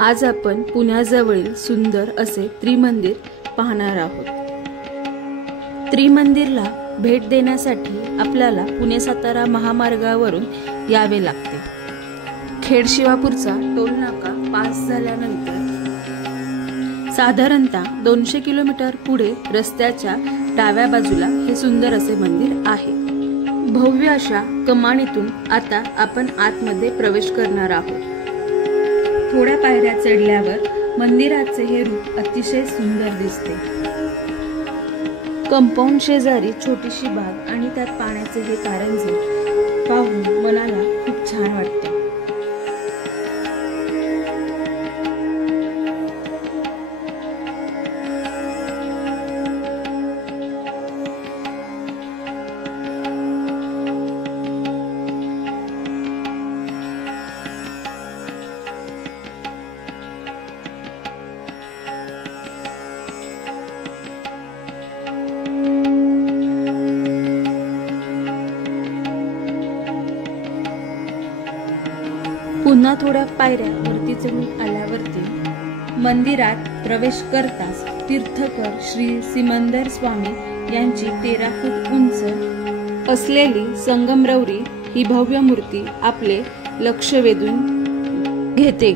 आज आपण पुण्याजवळील सुंदर असे त्रिमंदिर पाहणार आहोत। त्रिमंदिरला भेट देण्यासाठी आपल्याला पुणे-सातारा महामार्गावरून यावे लागते। खेड शिवापूरचा टोल नाका पास झाल्यानंतर साधारणतः 200 किलोमीटर पुढे रस्त्याच्या डाव्या बाजूला हे सुंदर असे मंदिर आहे। भव्य अशा कमानीतून आता आपण आतमध्ये प्रवेश करणार आहोत। थोड्या पायऱ्या चढल्यावर मंदिराचे हे रूप अतिशय सुंदर दिसते। कंपाऊंड शेजारी छोटीशी बाग आणि त्यात पाण्याचे हे कारंजे पाहून मनाला खूप छान वाटते। पुन्हा थोड्या पायऱ्या वरती चढून आल्यावरती मंदिरात प्रवेश करताच तीर्थकर श्री सिमंदर स्वामी यांची 13 फूट उंच असलेली संगमरवरी ही भव्य मूर्ती आपले लक्ष वेधून घेते।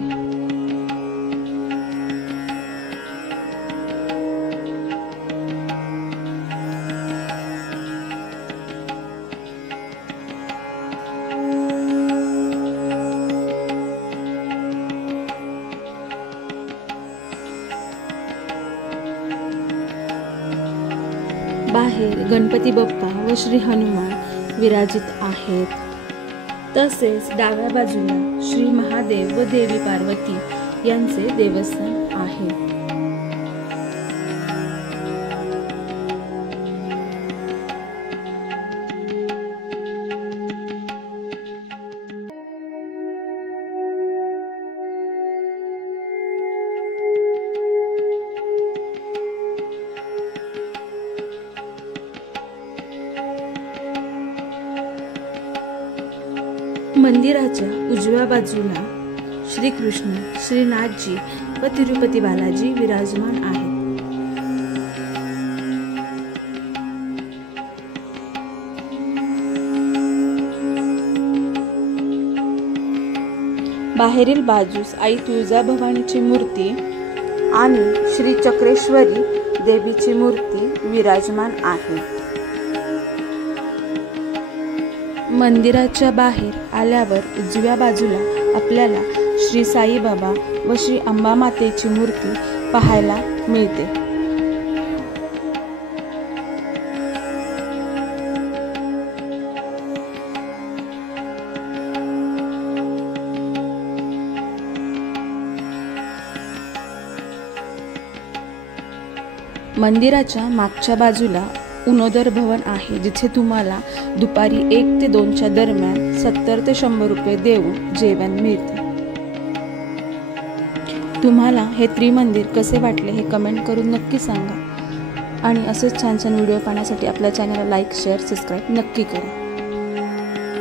बाहेर गणपती बाप्पा व श्री हनुमान विराजित आहेत। तसेच डाव्या बाजूला श्री महादेव व देवी पार्वती यांचे देवस्थान आहे। मंदिराच्या उजव्या बाजूला श्री कृष्ण, श्रीनाथजी व तिरुपती बालाजी विराजमान आहेत। बाहेरील बाजूस आई तुळजाभवानीची मूर्ती आणि श्री चक्रेश्वरी देवीची मूर्ती विराजमान आहे। मंदिराच्या बाहेर आल्यावर उजव्या बाजूला आपल्याला श्री साईबाबा व श्री अंबा मातेची मूर्ती पाहायला मिळते। मंदिराच्या मागच्या बाजूला उनोदर भवन आहे, जिथे तुम्हाला दुपारी 1 ते 2च्या दरम्यान 70 ते 100 रुपये देऊन जेवण मिळते। तुम्हाला हे त्रिमंदिर कसे वाटले हे कमेंट करून नक्की सांगा आणि असेच छान छान व्हिडिओ पाहण्यासाठी आपल्या चॅनलला लाईक, शेअर, सबस्क्राईब नक्की करा।